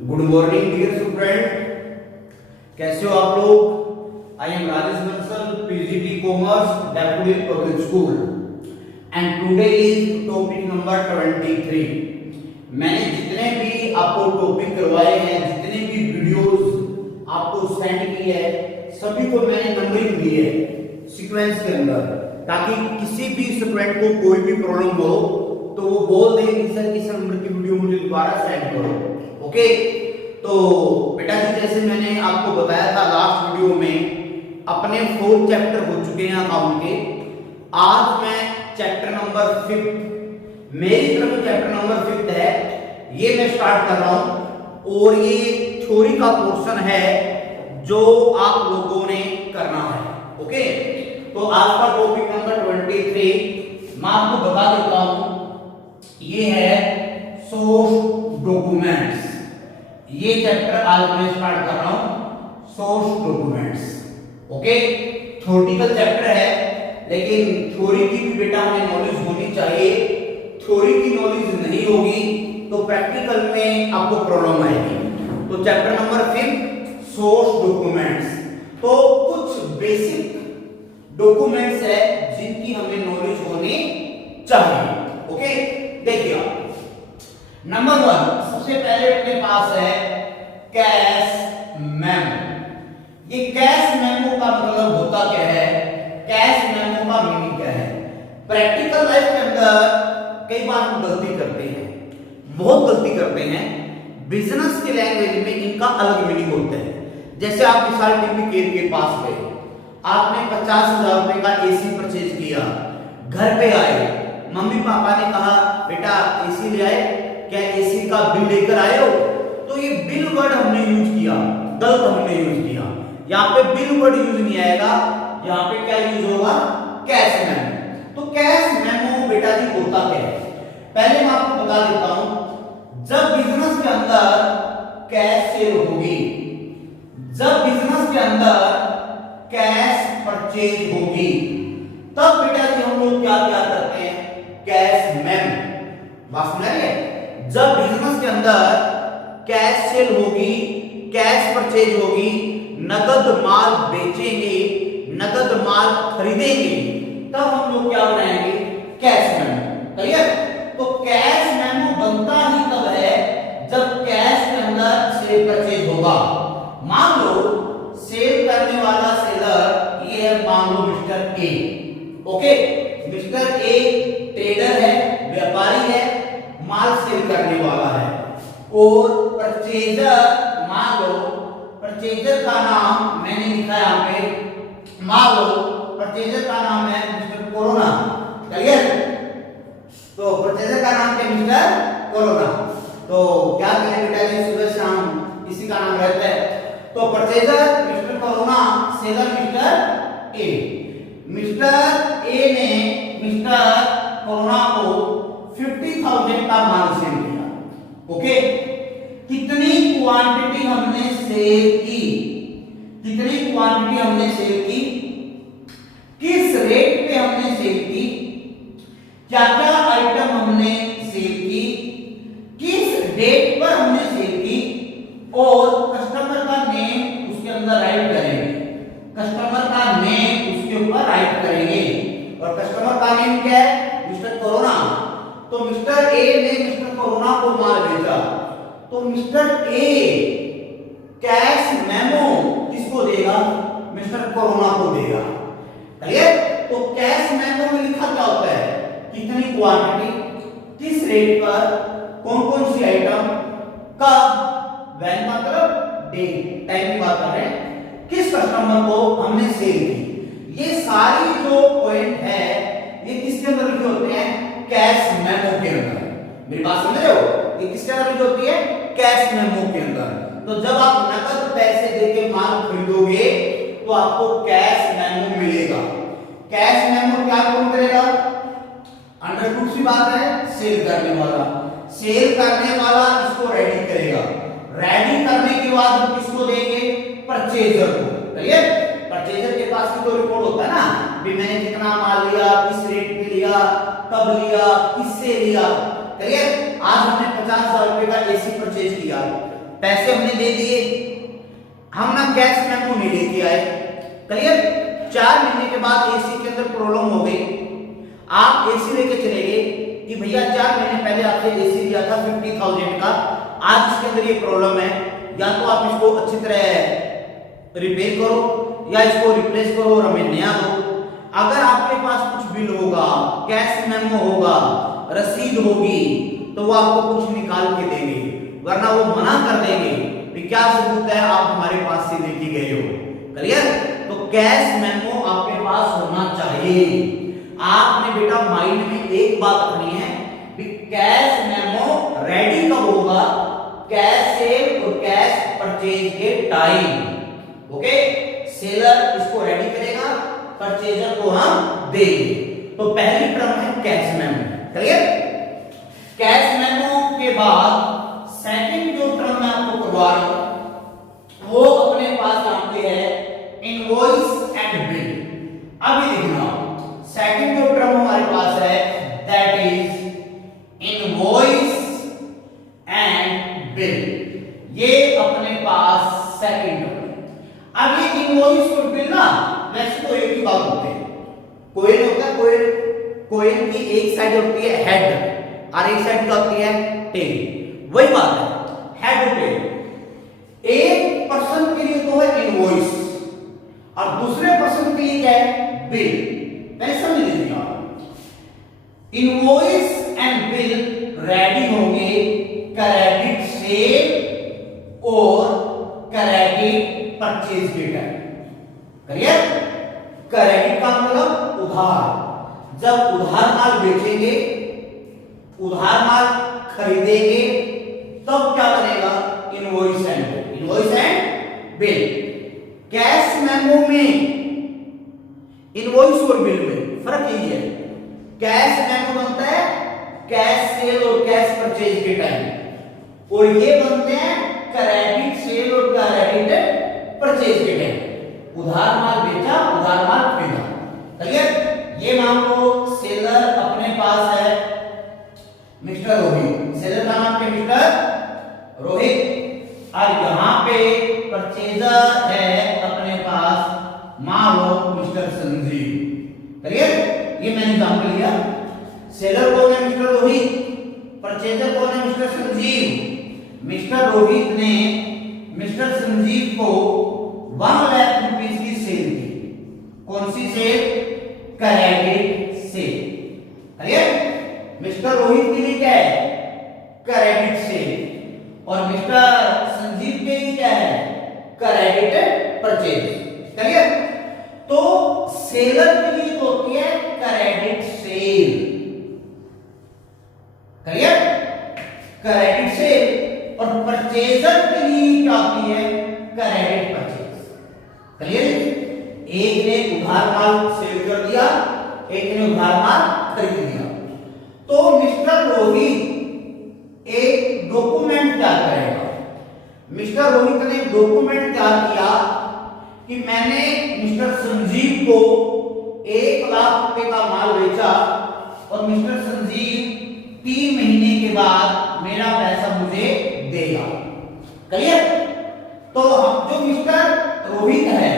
Good morning dear student, कैसे हो आप लोग। I am Rajesh Bansal, PGT commerce, daffodil public school and today is topic number 23। मैंने जितने भी आपको टॉपिक करवाए हैं, जितने भी वीडियोस आपको सेंड की है, सभी को मैंने नंबरिंग दी है सीक्वेंस के अंदर, ताकि किसी भी स्टूडेंट को कोई भी प्रॉब्लम हो तो वो बोल दे कि सर इस नंबर की वीडियो मुझे दोबारा सेंड करो। ओके, तो बेटा जी जैसे मैंने आपको बताया था लास्ट वीडियो में, अपने 4 चैप्टर हो चुके हैं अकाउंट के। आज मैं चैप्टर नंबर 5, मेरी तरफ चैप्टर नंबर 5 है, ये मैं स्टार्ट कर रहा हूं और ये थ्योरी का पोर्शन है जो आप लोगों ने करना है। ओके, तो आज का टॉपिक नंबर 23 मैं आपको बता देता हूं, ये है सोर्स डॉक्यूमेंट्स। ये चैप्टर आज मैं स्टार्ट कर रहा हूं, source documents. Okay, theoretical chapter है, लेकिन थ्योरी की भी बेटा हमें नॉलेज होनी चाहिए। थ्योरी की नॉलेज नहीं होगी तो प्रैक्टिकल में आपको प्रॉब्लम आएगी। तो चैप्टर नंबर 5 सोर्स डॉक्यूमेंट्स। तो कुछ बेसिक डॉक्यूमेंट्स है जिनकी हमें नॉलेज होनी चाहिए। ओके, देखिए नंबर 1 सबसे पहले अपने पास है कैश मेमो। ये कैश मेमो का मतलब होता क्या है, कैश मेमो का मीनिंग क्या है। प्रैक्टिकल लाइफ के अंदर कई बार हम गलती करते हैं, बहुत गलती करते हैं। बिजनेस के लैंग्वेज में इनका अलग मीनिंग होता है। जैसे आप मिसाल टीवी केयर के पास गए, आपने 50,000 रुपए का एसी परचेज किया, घर पे आए, मम्मी पापा ने कहा बेटा एसी ले आए, क्या एसी का बिल लेकर आए हो। तो ये बिल वर्ड हमने यूज किया, गलत हमने यूज किया। यहाँ पे बिल वर्ड यूज नहीं आएगा, यहाँ पे क्या यूज होगा, कैश मेमो। तो कैश मेमो बेटा जी होता क्या है, पहले मैं आपको बता देता हूं। जब बिजनेस के अंदर कैश सेल होगी, जब बिजनेस के अंदर कैश परचेज होगी, तब बेटा जी हम लोग क्या क्या करते हैं, कैश मेमो। बात समझ रहे हैं। जब बिजनेस के अंदर कैश सेल होगी, कैश परचेज होगी, नगद माल बेचेंगे, नगद माल खरीदेंगे, तब हम लोग क्या बनाएंगे, कैश मेमो। क्लियर। तो कैश मेमो बनता ही तब है जब कैश के अंदर सेल परचेज होगा। मान लो सेल करने वाला सेलर ये है, मान लो mister A. Okay, mister A trader है, व्यापारी है, माल सेल करने वाला है। और परचेजर, मान लो परचेजर का नाम मैंने लिखा है यहाँ पे, मान लो परचेजर का नाम है मिस्टर कोरोना। क्लियर। तो परचेजर का नाम क्या, मिस्टर कोरोना। तो क्या करें बेटा जी, सुबह शाम इसी का नाम रहता है। तो purchaser mister corona, seller mister A. Mister A ने मिस्टर कोरोना को 50,000 का माल सेल किया। ओके, कितनी क्वांटिटी हमने सेल की, कितनी क्वांटिटी हमने सेल की, किस रेट पे हमने सेल की, क्या क्या आइटम हमने सेल की, किस डेट पर हमने सेल की, और कस्टमर का नेम उसके अंदर राइट करेंगे। कस्टमर का नेम उसके ऊपर राइट करेंगे। और कस्टमर का नेम क्या है, मिस्टर कोरोना। तो मिस्टर ए ने मिस्टर कोरोना को माल बेचा, तो मिस्टर ए कैश मेमो किसको देगा, मिस्टर कोरोना को देगा। क्लियर। तो कैश मेमो में लिखा क्या होता है, कितनी क्वांटिटी, किस रेट पर, कौन कौन सी आइटम, कब, व्हेन मतलब डे, टाइम की बात कर रहे हैं, किस कस्टमर को हमने सेल की। ये सारी जो पॉइंट है ये किसके अंदर लिखे होते हैं, कैश मेमो के अंदर। मेरी बात समझ रहे हो, ये किसके अंदर लिखी होती है, कैश मेमो के अंदर। तो जब आप नकद पैसे देके माल खरीदोगे तो आपको कैश मेमो मिलेगा। कैश मेमो क्या कौन करेगा, अंडरस्टूड सी बात है, सेल करने वाला। सेल करने वाला इसको रेडी करेगा, रेडी करने के बाद किसको देंगे, परचेजर को। क्लियर। परचेजर के पास भी तो रिपोर्ट होता है ना, भी मैंने कितना माल लिया, किस रेट पे लिया, कब लिया, किससे लिया। क्लियर। आज हमने 50,000 रुपए का एसी परचेज किया, पैसे हमने दे दिए, हम ना कैश मेमो नहीं लेके आए। क्लियर? 4 महीने के बाद एसी के अंदर प्रॉब्लम हो गई, आप एसी लेके चले गए कि भैया 4 महीने पहले आपसे एसी लिया था 50,000 का, आज इसके अंदर ये प्रॉब्लम है, या तो आप इसको अच्छी तरह रिपेयर करो या इसको रिप्लेस करो और हमें नया दो। अगर आपके पास कुछ बिल होगा, कैश मेमो होगा, रसीद होगी, तो वो आपको कुछ निकाल के देंगे, वरना वो मना कर देंगे कि क्या सबूत है आप हमारे पास से लेके गए हो। क्लियर? तो कैश मेमो आपके पास होना चाहिए। आपने बेटा माइंड में एक बात रखनी है कि कैश मेमो रेडी कब होगा? कैश सेल और कैश परचेज के टाइम। ओके, सेलर इसको रेडी करेगा, परचेजर को हम देंगे। तो पहली टर्म है cash memo. Clear? Cash memo के बाद सेकंड जो टर्म मैं आपको करवा रहा हूं वो अपने पास नाम पे है इनवॉइस एंड बिल। अभी देखना, सेकंड जो टर्म हमारे पास है that is invoice and bill. ये अपने पास सेकंड टर्म। अब ये इनवॉइस और बिल ना वैसे तो एक ही बात होते हैं। कोइन होता है, कोइन की एक साइड होती है हेड और एक साइड क्या होती है टेल। वही बात है, हेड और टेल। एक पर्सन के लिए तो है इनवॉइस और दूसरे पर्सन के लिए क्या है बिल। पहले समझ लीजिए आप, इनवॉइस एंड बिल रेडी होंगे क्रेडिट सेल और क्रेडिट परचेज के टाइम। क्लियर? क्रेडिट का मतलब उधार। जब उधार माल बेचेंगे, उधार माल खरीदेंगे, तब क्या बनेगा? Invoice and bill. Invoice and bill. Cash memo में इनवॉइस और बिल में फर्क यही है, कैश मेमो बनता है कैश सेल और कैश परचेज के टाइम, और ये बनते हैं क्रेडिट सेल और क्रेडिट परचेज के टाइम। उधार माल बेचा, उधार माल खरीदा। क्लियर? ये मान लो सेलर अपने पास है मिस्टर रोहित, सेलर का नाम है मिस्टर रोहित, और यहां पे परचेजर है अपने पास मान लो मिस्टर संजीव। क्लियर? ये मैंने एग्जांपल लिया। सेलर कौन है? मिस्टर रोहित। परचेजर कौन है? मिस्टर संजीव। मिस्टर रोहित ने मिस्टर संजीव को 1 लाख रुपीस की सेल की। कौन सी sale? Credit sale. Clear? Mister Rohit के लिए क्या है? क्रेडिट सेल, और मिस्टर संजीव के लिए क्या है? Credit purchase. क्लियर? तो सेलर के लिए तो होती है credit sale. Clear? Credit sale, और परचेजर के लिए क्या होती है? Credit purchase. क्लियर? एक ने उधार माल सेल कर दिया, एक ने उधार माल खरीद लिया। तो मिस्टर रोहित एक डॉक्यूमेंट तैयार करेगा। मिस्टर रोहित ने एक डॉक्यूमेंट तैयार किया कि मैंने मिस्टर संजीव को 1 लाख रुपए का माल बेचा और मिस्टर संजीव 3 महीने के बाद मेरा पैसा मुझे देगा। क्लियर? तो हम जो मिस्टर रोहित है,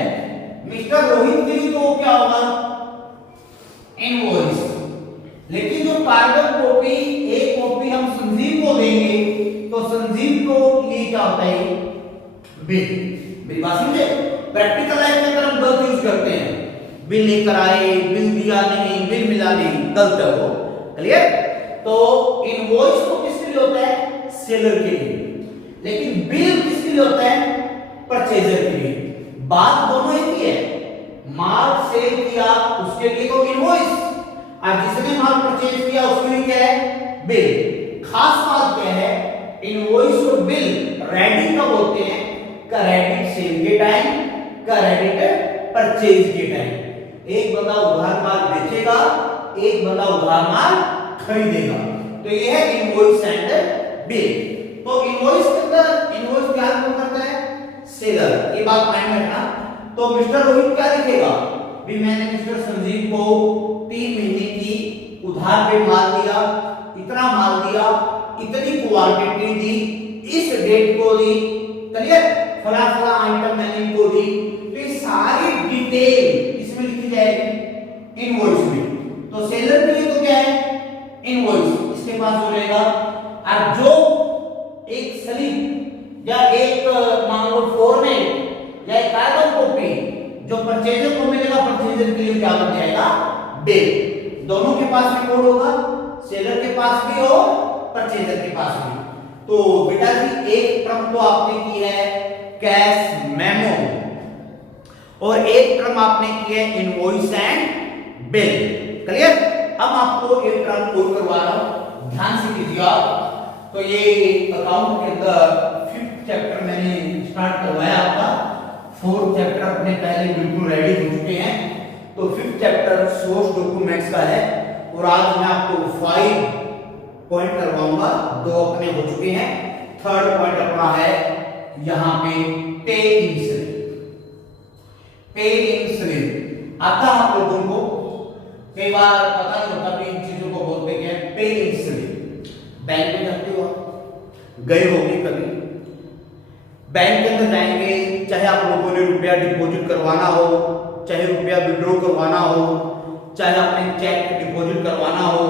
मिस्टर रोहित के लिए तो क्या होगा? इनवॉइस। लेकिन जो कार्बन कॉपी, एक कॉपी हम संजीव को देंगे, तो संजीव को लिए क्या होता है? बिल। मेरी बात समझे? प्रैक्टिकल लाइफ में अगर हम गलत यूज करते हैं, बिल लेकर आए, बिल दिया नहीं, बिल मिला नहीं, गलत है वो। क्लियर? तो इनवॉइस तो किसके लिए होता है? सेलर के लिए। लेकिन बिल किसके लिए होता है? परचेजर के लिए। बात दोनों एक ही है। माल सेल किया उसके लिए तो इनवॉइस, और जिसने माल परचेज किया उसके लिए क्या है? बिल। खास बात क्या है? इनवॉइस और बिल रेडी कब होते हैं? क्रेडिट सेल के टाइम, क्रेडिट परचेज के टाइम। एक बंदा उधार माल बेचेगा, एक बंदा उधार माल खरीदेगा। तो ये है इनवॉइस एंड बिल। तो इनवॉइस के अंदर इनवॉइस क्या करता है? सेलर। ये बात माइंड में रखना। तो मिस्टर रोहित क्या लिखेगा? भी मैंने मिस्टर संजीव को 3 महीने की उधार पे माल दिया, इतना माल दिया, इतनी क्वांटिटी दी, इस डेट को दी, क्लियर, फला फला आइटम मैंने इनको दी, तो ये सारी डिटेल इसमें लिखी जाएगी इनवॉइस में। तो सेलर के लिए तो क्या है, इनवॉइस इसके पास हो रहेगा, और जो एक स्लिप या एक मान लो फॉर्मेट या एक कागज कॉपी जो परचेजर को मिलेगा, परचेजर के लिए क्या बन जाएगा, बिल। दोनों के पास में कोड होगा, सेलर के पास भी और परचेजर के पास भी। तो बेटा जी एक टर्म तो आपने की है कैश मेमो और एक टर्म आपने की है इनवॉइस एंड बिल, क्लियर। अब आपको एक टर्म कोड करवा रहा हूं, ध्यान से कीजिए आप। तो ये अकाउंट के अंदर 5th चैप्टर मैंने स्टार्ट करवाया आपका, 4th चैप्टर अपने पहले बिल्कुल रेडी हो चुके हैं। तो 5th चैप्टर सोर्स डॉक्यूमेंट्स का है और आज मैं आपको 5 पॉइंट करवाऊंगा, 2 अपने हो चुके हैं, 3rd पॉइंट अपना है यहां पे पे in slip. Pay in slip आता आप लोगों को कई बार पता नहीं होता कि इन चीजों को बोलते क्या है। पे इन स्लिप, बैंक में जाते हो, गए होंगे कभी, बैंक के अंदर जाएंगे, चाहे आप लोगों ने रुपया डिपॉजिट करवाना हो, चाहे रुपया विड्रॉ करवाना हो, चाहे आपने चेक डिपॉजिट करवाना हो,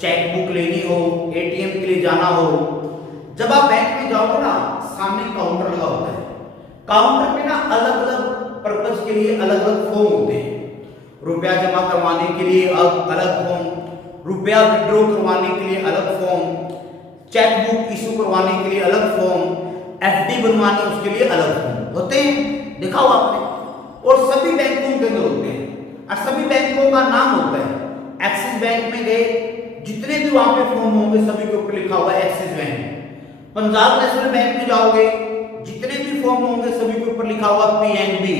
चेक बुक लेनी हो, एटीएम के लिए जाना हो। जब आप बैंक में जाओगे ना, सामने काउंटर लगा होता है, काउंटर पे ना अलग अलग पर्पज के लिए अलग अलग फॉर्म होते हैं। रुपया जमा करवाने के लिए अलग फॉर्म, रुपया विड्रॉ करवाने के लिए अलग फॉर्म, चेक बुक इशू करवाने के लिए अलग फॉर्म, एफडी बनवानी उसके लिए अलग फॉर्म होते हैं, देखा हो आपने। और सभी बैंकों के अंदर होते हैं और सभी बैंकों का नाम होता है। एक्सिस बैंक में गए, जितने भी वहां पे फॉर्म होंगे सभी के ऊपर लिखा हुआ है axis bank. Punjab national bank में जाओगे, जितने भी फॉर्म होंगे सभी के ऊपर लिखा हुआ पीएनबी,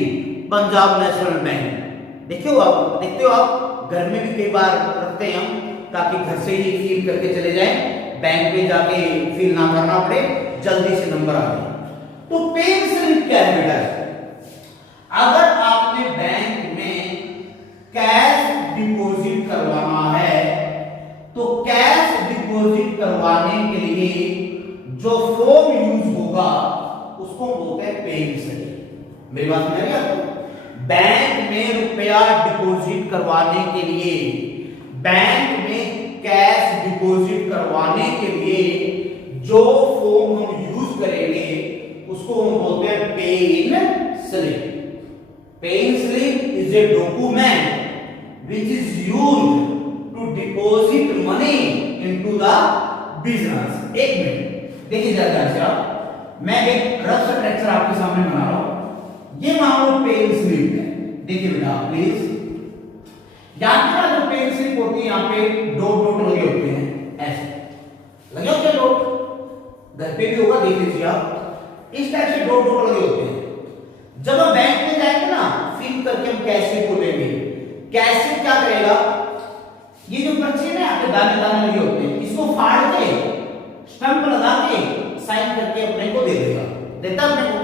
पंजाब नेशनल बैंक। देखते हो आप घर में भी कई बार रखते हैं हम, ताकि घर से ही फिल करके चले जाएं, बैंक में जाके फिल ना करना पड़े, जल्दी से नंबर आ जाए। तो पे स्लिप क्या है बेटा, अगर आपने बैंक में कैश डिपॉजिट करवाना है तो कैश डिपॉजिट करवाने के लिए जो फॉर्म यूज होगा उसको बोलते हैं पे स्लिप। मेरी बात समझ रही है आपको? बैंक में रुपया डिपॉजिट करवाने के लिए, बैंक में कैश डिपॉजिट करवाने के लिए जो फॉर्म हम यूज करेंगे उसको हम बोलते हैं पे in slip. Pay in slip is a document which is used to deposit money into the business। एक मिनट देखिए जरा से आप, मैं एक रफ स्ट्रक्चर आपके सामने बना रहा हूं। ये मान लो पे इन स्लिप है, देखिए बेटा प्लीज, यहाँ पे जो पे इन स्लिप होती है यहाँ पे डॉट डॉट लगे होते हैं, ऐसे लगे होते हैं डॉट, घर पे भी होगा, देख लीजिए आप, इस टाइप से डॉट डॉट लगे होते हैं। जब हम बैंक में जाएंगे ना, फिल करके हम कैश को लेंगे, कैश क्या करेगा, ये जो पर्ची है ना आपके दाने दाने लगे होते हैं, इसको फाड़ के स्टंप लगा के साइन करके अपने को दे देगा, देता अपने को।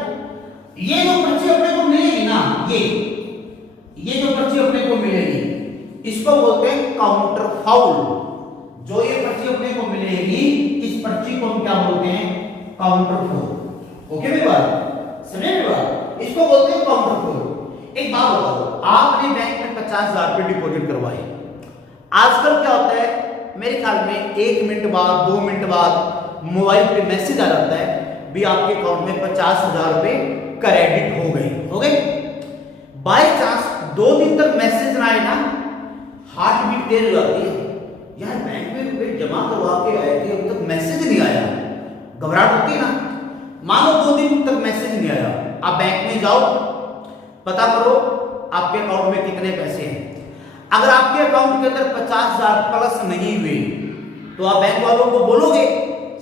ये जो पर्ची अपने को मिलेगी ना, ये जो पर्ची अपने को मिलेगी इसको बोलते हैं काउंटर फाउल। जो ये पर्ची अपने को मिलेगी इस पर्ची को हम क्या बोलते हैं, काउंटर फाउल। ओके मेरी बात समझे मेरी बात, इसको बोलते हैं काउंटर फाउल। एक बात बताओ, आपने बैंक में 50,000 रुपए डिपॉजिट करवाए, आजकल क्या होता है मेरे ख्याल में 1 मिनट बाद 2 मिनट बाद मोबाइल पे मैसेज आ जाता है भी आपके अकाउंट में 50,000 रुपए क्रेडिट हो गए। बाय चांस 2 दिन तक मैसेज ना आए ना, हार्ट बीट तेज हो जाती है, यार बैंक में रुपए जमा करवा के आए थे अभी तक मैसेज नहीं आया, घबराहट होती है ना। मानो 2 दिन तक मैसेज नहीं आया, आप बैंक में जाओ, पता करो आपके अकाउंट में कितने पैसे हैं। अगर आपके अकाउंट के अंदर 50,000 प्लस नहीं हुए तो आप बैंक वालों को बोलोगे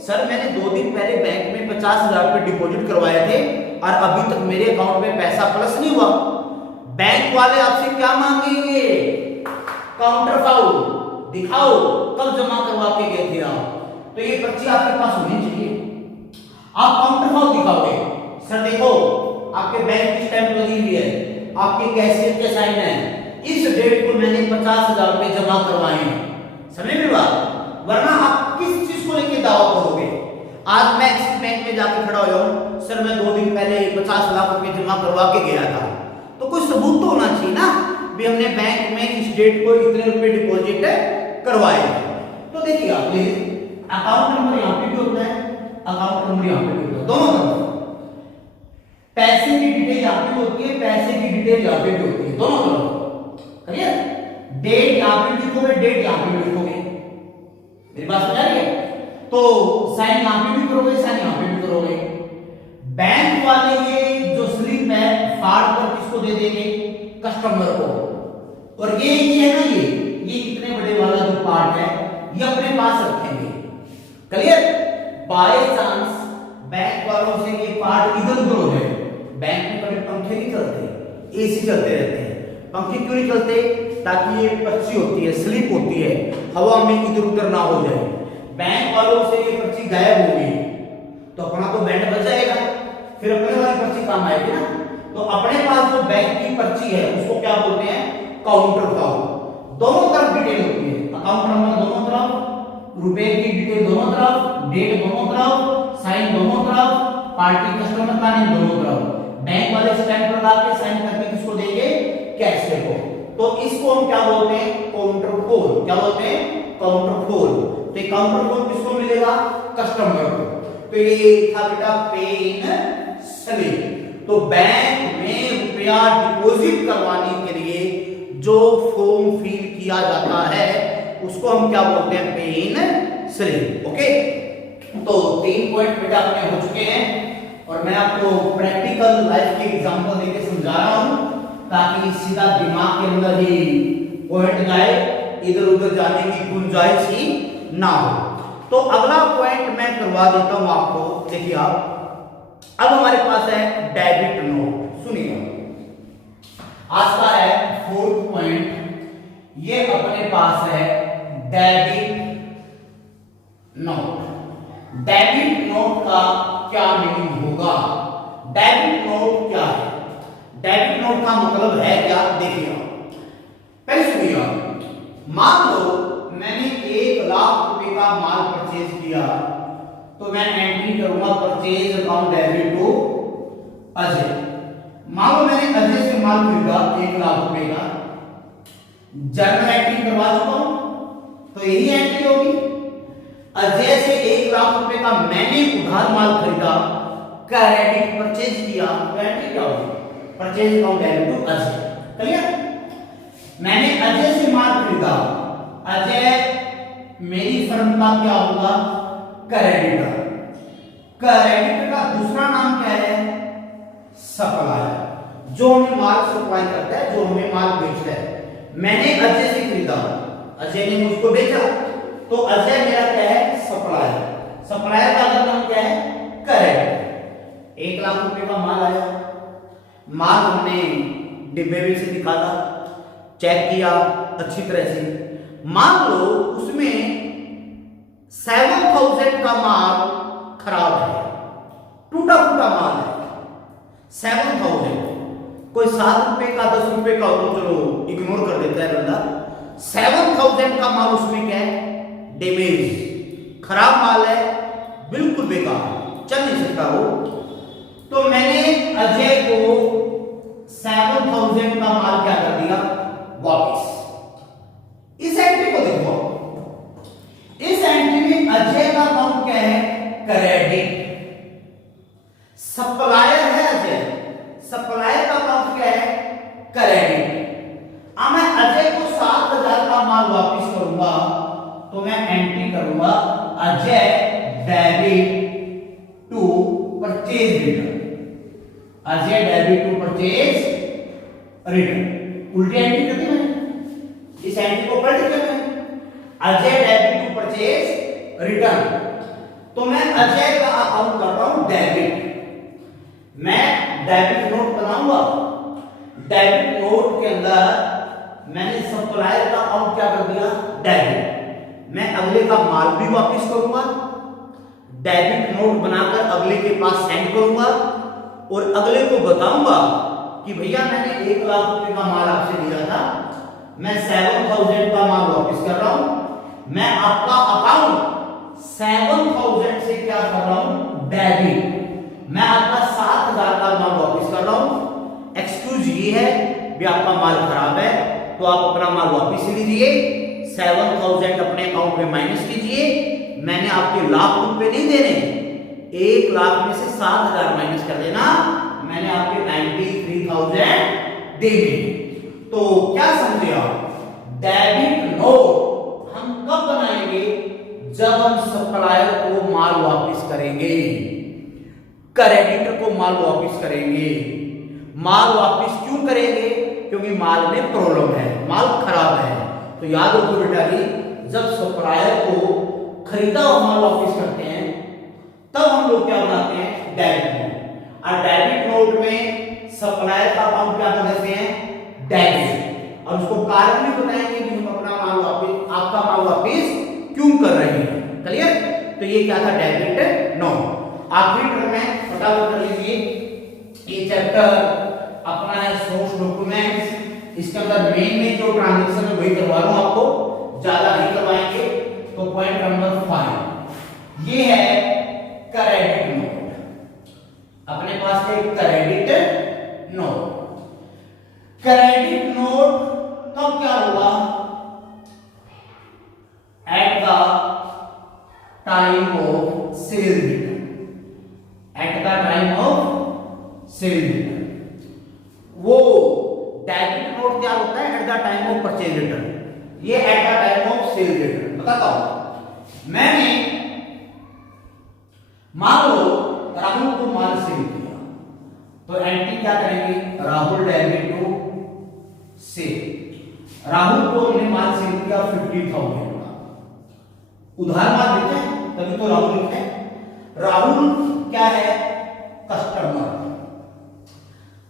सर मैंने 2 दिन पहले बैंक में 50,000 रुपए डिपॉजिट करवाए थे और अभी तक मेरे अकाउंट में पैसा प्लस नहीं हुआ। बैंक वाले आपसे क्या मांगेंगे, काउंटर फाउल दिखाओ, कब जमा करवा के गए थे आप, तो ये पर्ची आपके पास होनी चाहिए। आप काउंटर फाउल दिखाओगे, सर देखो आपके बैंक की स्टैंप लगी हुई है, आपके कैशियर के साइन है, इस डेट को मैंने 50,000 रुपए जमा करवाए हैं, समझ में बात। वरना आप किस चीज को लेके दावा करोगे, आज मैं इस बैंक में जाके खड़ा हुआ हूँ, सर मैं 2 दिन पहले 50 लाख रुपए जमा करवा के गया था, तो कोई सबूत तो होना चाहिए ना भी हमने बैंक में इस डेट को इतने रुपए डिपॉजिट करवाए। तो देखिए आप अकाउंट नंबर यहाँ पे भी होता है, अकाउंट नंबर यहाँ पे भी होता है, दोनों तरफ पैसे की डिटेल यहाँ पे होती है, पैसे की डिटेल यहाँ पे भी होती है, दोनों तरफ। क्लियर? डेट यहाँ पे लिखोगे, डेट यहाँ पे भी लिखोगे, मेरी बात समझ आ रही है? तो साइन यहाँ पे भी करोगे, साइन यहाँ पे भी करोगे। बैंक वाले ये जो स्लिप है फाड़ कर किसको दे देंगे? कस्टमर को। और ये है ना, ये इतने बड़े वाला जो पार्ट है ये अपने पास रखेंगे। क्लियर? बाय चांस बैंक वालों से ये पार्ट इधर उधर हो जाए, बैंक में कभी पंखे नहीं चलते, एसी चलते रहते हैं। पंखे क्यों नहीं चलते? ताकि ये पर्ची होती है, स्लिप होती है, हवा में इधर उधर ना हो जाए। बैंक वालों से ये पर्ची गायब होगी तो अपना तो बैंड बच जाएगा, फिर अपने वाली पर्ची काम आएगी ना। तो अपने पास जो बैंक की पर्ची है उसको क्या बोलते हैं? Counter form. दोनों तरफ डिटेल होती है, अकाउंट नंबर दोनों तरफ, रुपए की डिटेल दोनों तरफ, डेट दोनों तरफ, साइन दोनों तरफ, पार्टी कस्टमर का नेम दोनों तरफ। बैंक वाले स्टैंप लगा के साइन करके किसको देंगे? कैशियर को। तो इसको हम क्या बोलते हैं? काउंटर फोल। क्या बोलते हैं? काउंटर फोल। तो ये काउंटर फोल किसको मिलेगा? कस्टमर को। तो ये था बेटा पे इन स्लिप। तो बैंक में रुपया डिपॉजिट करवाने के लिए जो फॉर्म फिल किया जाता है उसको हम क्या बोलते हैं? पे इन स्लिप। ओके, तो 3 पॉइंट बेटा अपने हो चुके हैं और मैं आपको प्रैक्टिकल लाइफ के एग्जांपल देके समझा रहा हूं ताकि सीधा दिमाग के अंदर ही पॉइंट जाए, इधर उधर जाने की गुंजाइश ही ना हो। तो अगला पॉइंट मैं करवा देता हूं आपको। देखिए आप, अब हमारे पास है डेबिट नोट। सुनिए, आज का है 4th पॉइंट, ये अपने पास है डेबिट नोट। डेबिट नोट का क्या मीनिंग होगा? डेबिट नोट क्या है? डेबिट नोट का मतलब है क्या? देखिए पहले सुनिए, मान लो मैंने 1 लाख रुपए का माल परचेज किया तो मैं एंट्री करूंगा purchase account debit to Ajay. मान लो मैंने अजय से माल खरीदा 1 लाख रुपए का, जर्नल एंट्री करवा चुका हूं तो यही एंट्री होगी। अजय से 1 लाख रुपए का मैंने उधार माल खरीदा, क्रेडिट परचेज किया, तो एंट्री क्या होगी? Purchase account debit to Ajay. Clear? मैंने अजय से माल खरीदा, अजय मेरी फर्म का क्या होगा? क्रेडिटर। क्रेडिटर का दूसरा नाम क्या है? सप्लायर, जो हमें माल सप्लाई करता है, जो हमें माल बेचता है। मैंने अजय से खरीदा, अजय ने मुझको बेचा, तो अजय मेरा क्या है? सप्लायर। सप्लायर का अगला नाम क्या है? क्रेडिटर। 1 लाख रुपए का माल आया, माल हमने डिब्बे में से निकाला, चेक किया अच्छी तरह से। मान लो उसमें 7000 का माल खराब है, टूटा फूटा माल है। 7000, कोई 7 रुपए का 10 रुपए का हो तो चलो इग्नोर कर देता है बंदा। 7000 का माल उसमें क्या है? डैमेज, खराब माल है, बिल्कुल बेकार, चल नहीं सकता वो। तो मैंने अजय को 7000 का माल क्या कर दिया? वापस। इस एंट्री को देखो, इस एंट्री में अजय का अकाउंट क्या है? क्रेडिट। सप्लायर है अजय, सप्लायर का अकाउंट क्या है? क्रेडिट। अब मैं अजय को 7000 का माल वापस करूंगा तो मैं एंट्री करूंगा Ajay debit to purchase return. Ajay debit to purchase return. उल्टी एंट्री करती है, इस एंट्री को पलट के मैं Ajay debit to purchase return. तो मैं अजय का अकाउंट कर रहा हूं डेबिट, मैं डेबिट नोट बनाऊंगा। डेबिट नोट के अंदर मैंने सप्लायर का अकाउंट क्या कर दिया? डेबिट। मैं अगले का माल भी वापस करूंगा, डेबिट नोट बनाकर अगले के पास सेंड करूंगा और अगले को बताऊंगा कि भैया मैंने 1 लाख रुपए का माल आपसे लिया था, मैं 7000 का माल वापस कर रहा हूं, मैं आपका अकाउंट 7,000 से क्या कर रहा हूं, डेबिट। मैं आपका 7,000 का माल वापस कर रहा हूं। एक्सक्यूज ये है भी आपका माल खराब है तो आप अपना माल वापस लीजिए, 7,000 अपने अकाउंट में माइनस कीजिए। मैंने आपके लाख रुपए नहीं देने, 1 लाख में से 7,000 माइनस कर देना, मैंने आपके 93,000 देने। तो क्या समझे आप, डेबिट नोट हम कब बनाएंगे, जब हम सप्लायर को माल वापस करेंगे, क्रेडिटर को माल वापस करेंगे। माल वापस क्यों करेंगे, क्योंकि माल में प्रॉब्लम है, माल खराब है। तो याद रखो बेटा जी, जब सप्लायर को खरीदा हुआ माल वापस करते हैं तब हम लोग क्या बनाते हैं, डेबिट नोट। और डेबिट नोट में सप्लायर का अकाउंट क्या कर देते हैं, डेबिट। और उसको कारण भी बताएंगे कि हम अपना माल वापस, आपका माल वापस क्यों कर रहे हैं। क्लियर। तो ये क्या था, डेबिट नोट। आखिरी टर्म में फटाफट कर लीजिए, ये चैप्टर अपना है सोर्स डॉक्यूमेंट्स। इसके अंदर मेन जो ट्रांजैक्शन है वही करवा रहा हूं आपको, ज्यादा नहीं करवाएंगे। तो पॉइंट नंबर 5 ये है क्रेडिट नोट। अपने पास है क्रेडिट नोट। क्रेडिट नोट तब क्या हुआ, at the time of sale return, at the time of sale return. वो डेबिट नोट क्या होता है, at the time of purchase return, ये at the time of sale return. बताता हूं, मैंने मान लो राहुल को माल सेल किया, तो एंट्री क्या करेंगे, Rahul debit to sale. Rahul को हमने माल सेल किया 50,000 का, उधार माल देते हैं तभी तो राहुल लिखते हैं। राहुल क्या है, कस्टमर।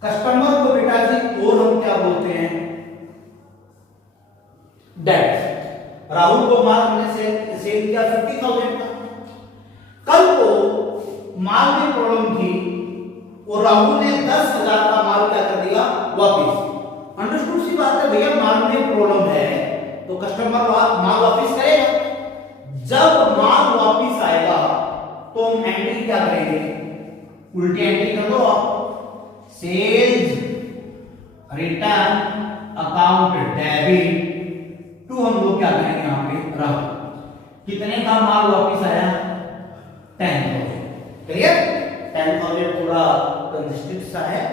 कस्टमर को बेटा जी और हम क्या बोलते हैं, डेट। राहुल को माल हमने सेल किया 50,000 का, कल को माल में प्रॉब्लम थी और राहुल ने 10,000 का माल क्या कर दिया, वापस। अंडरस्टूड सी बात है भैया, माल में प्रॉब्लम है तो कस्टमर माल वापस करेगा। जब माल वापस आएगा तो हम एंट्री क्या करेंगे, उल्टी एंट्री कर दो आप, sales return account debit to, हम लोग क्या करेंगे यहां पे, राहुल कितने का माल वापस आया, 10,000। क्लियर। 10,000 थोड़ा कंजेस्टेड सा है,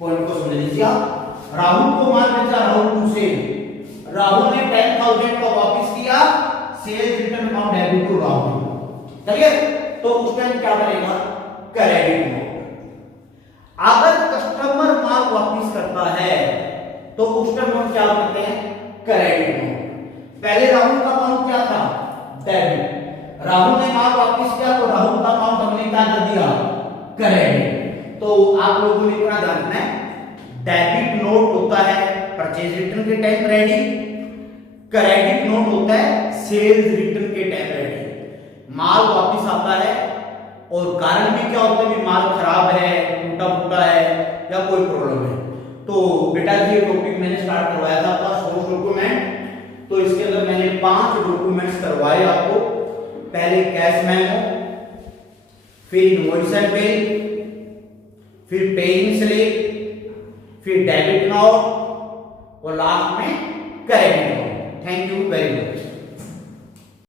पॉइंट को समझ लीजिए आप। राहुल को माल बेचा, राहुल टू सेल, राहुल ने 10,000 का वापस किया, sales return account debit to Rahul. Clear. तो उस टाइम क्या बनेगा, क्रेडिट नोट। अगर कस्टमर माल वापस करता है तो उस टाइम हम क्या करते हैं, क्रेडिट नोट। पहले राहुल का अकाउंट क्या था, डेबिट। राहुल ने माल वापस किया तो राहुल का अकाउंट हमने क्या कर दिया, क्रेडिट। तो आप लोगों ने इतना ध्यान रखना है, डेबिट नोट होता है परचेज रिटर्न के टाइम रेडी, क्रेडिट नोट होता है सेल्स रिटर्न के टाइम रेडी। माल वापस आता है और कारण भी क्या होता है, माल खराब है, टूटा फूटा है या कोई प्रॉब्लम है। तो बेटा जी ये टॉपिक मैंने स्टार्ट करवाया था आपका सोर्स डॉक्यूमेंट। तो इसके अंदर मैंने 5 डॉक्यूमेंट्स करवाए आपको, पहले कैश मेमो, फिर इनवॉइस एंड बिल, फिर पेइंग स्लिप, फिर डेबिट नोट और लास्ट में credit note. Thank you very much.